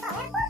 เ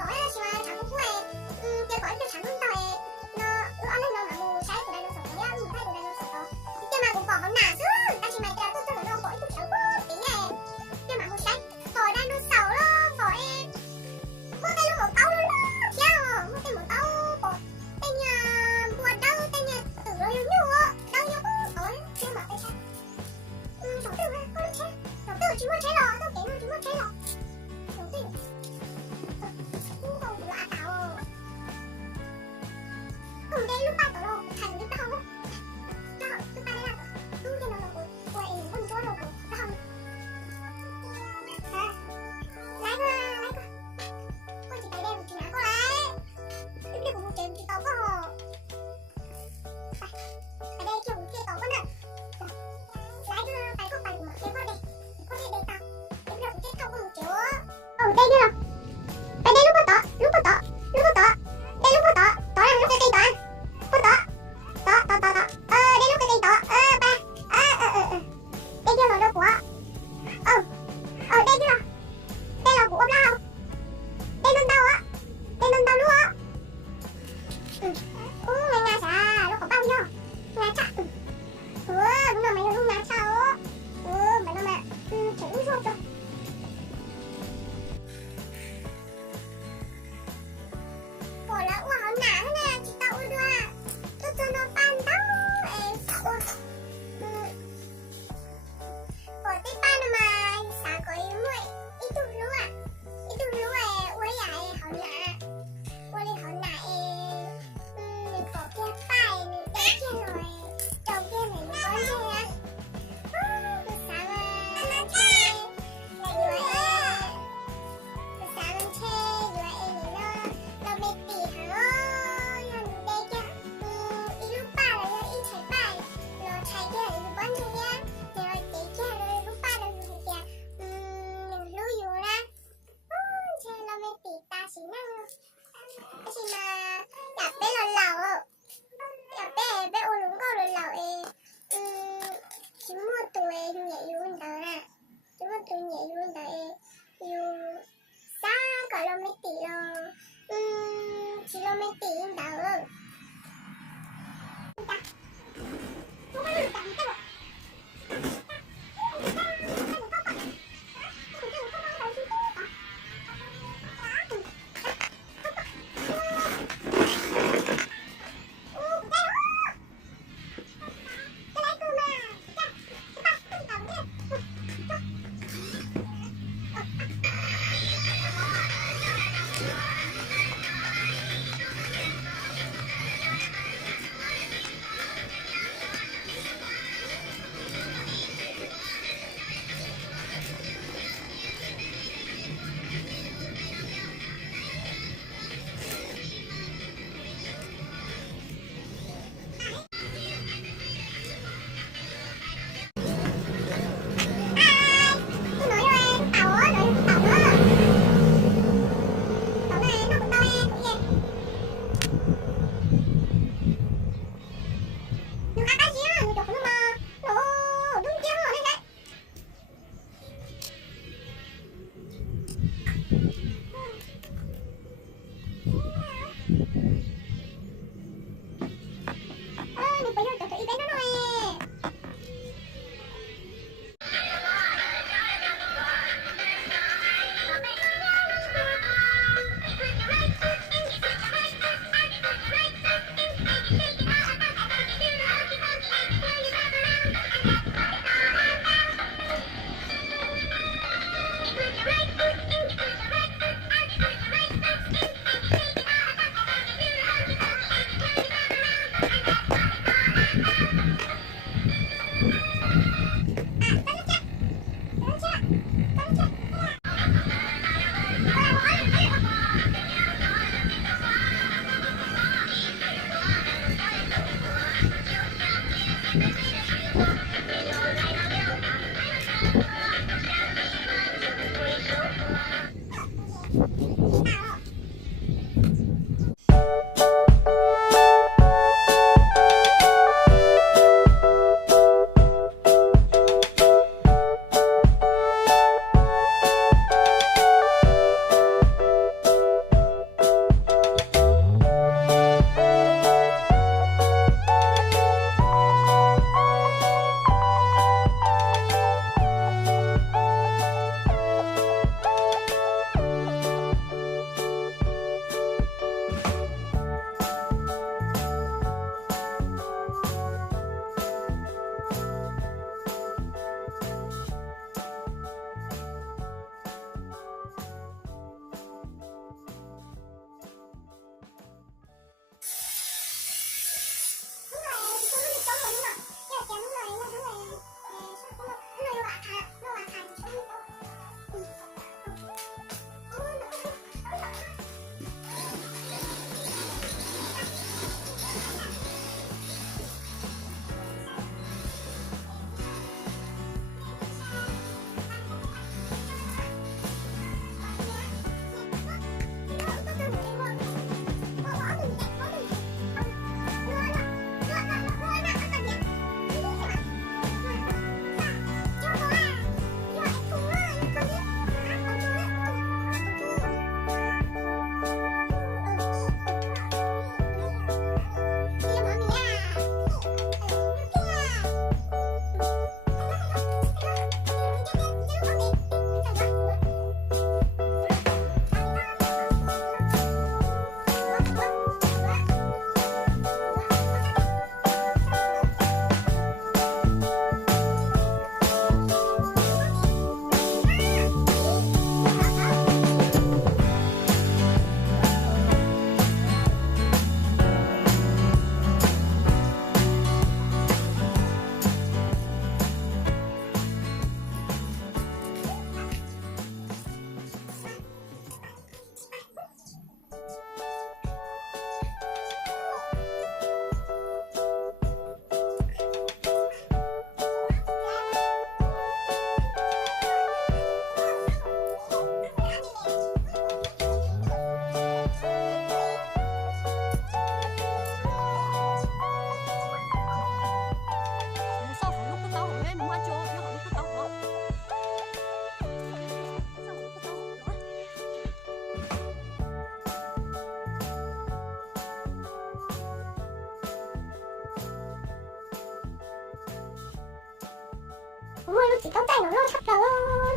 mua nó chỉ tao tay nó thấp đầu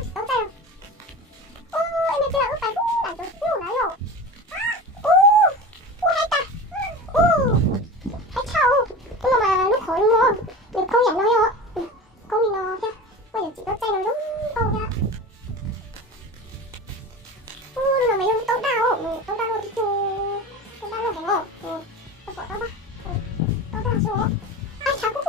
chỉ tao tay ôi mày kia là phải làm cho nó lại rồi hay ta hay chào nhưng mà lúc khỏi luôn được công nhận nó rồi công nhận nó kia bây giờ chỉ tao tay nó đúng đâu nha là mày không tao đau rồi thì tao đau rồi đúng không tao bỏ tao ba tao đau rồi ai chào cô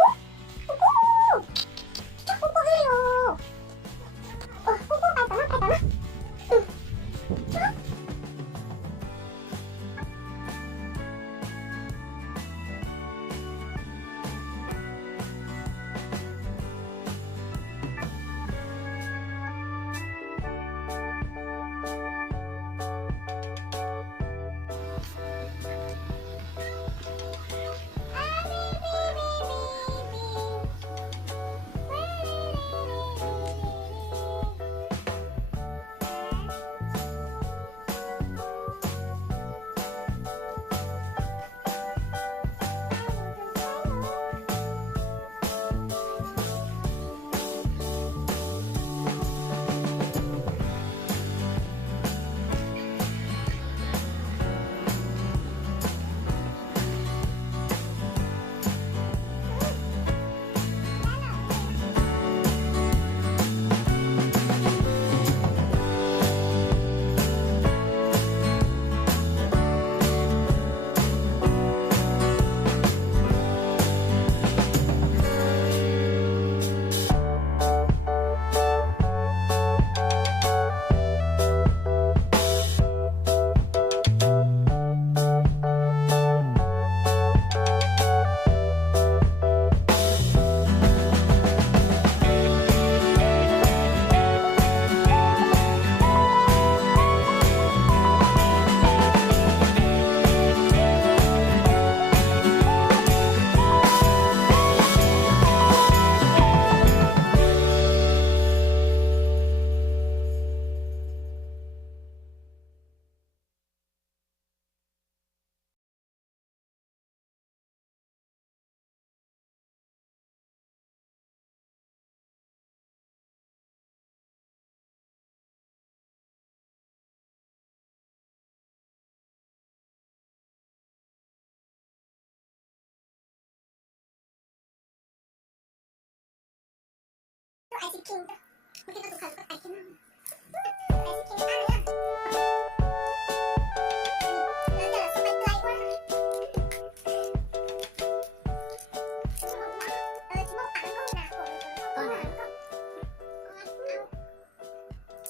Chinda mungkin aku suka Chinda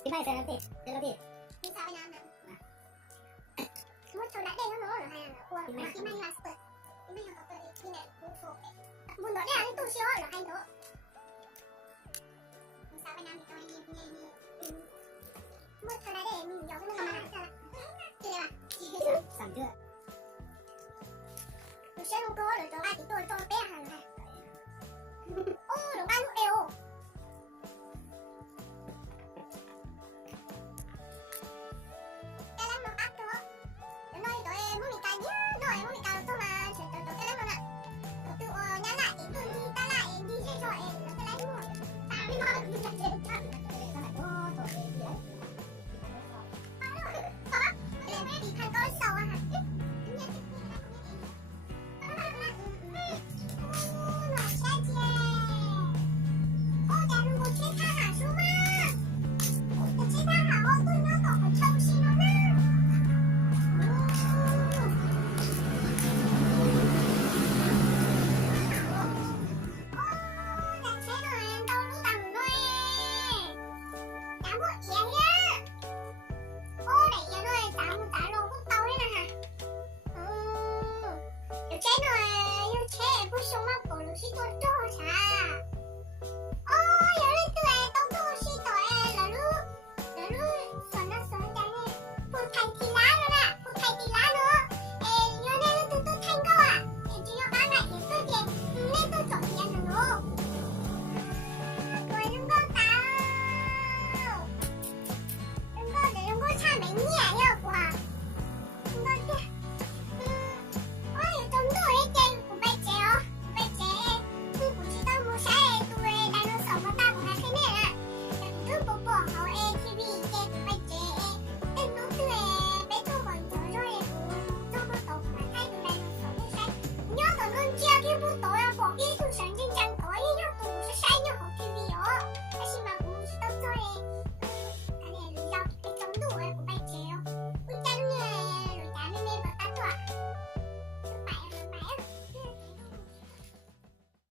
Đi bay xe đi, đi đâu đi? Đi sao bên Nam nè. Một chỗ đã đây nó hay là qua đi bay là skirt. Đi bay là skirt đi nè, khu phố. Muốn đó đây là tu sửa là hay đó. Đi sao bên Nam thì tôi đi. Một chỗ đã đây mình giống như là sao? Chị à? Sẵn chưa? Tôi sẽ không có được cho ai thì tôi cho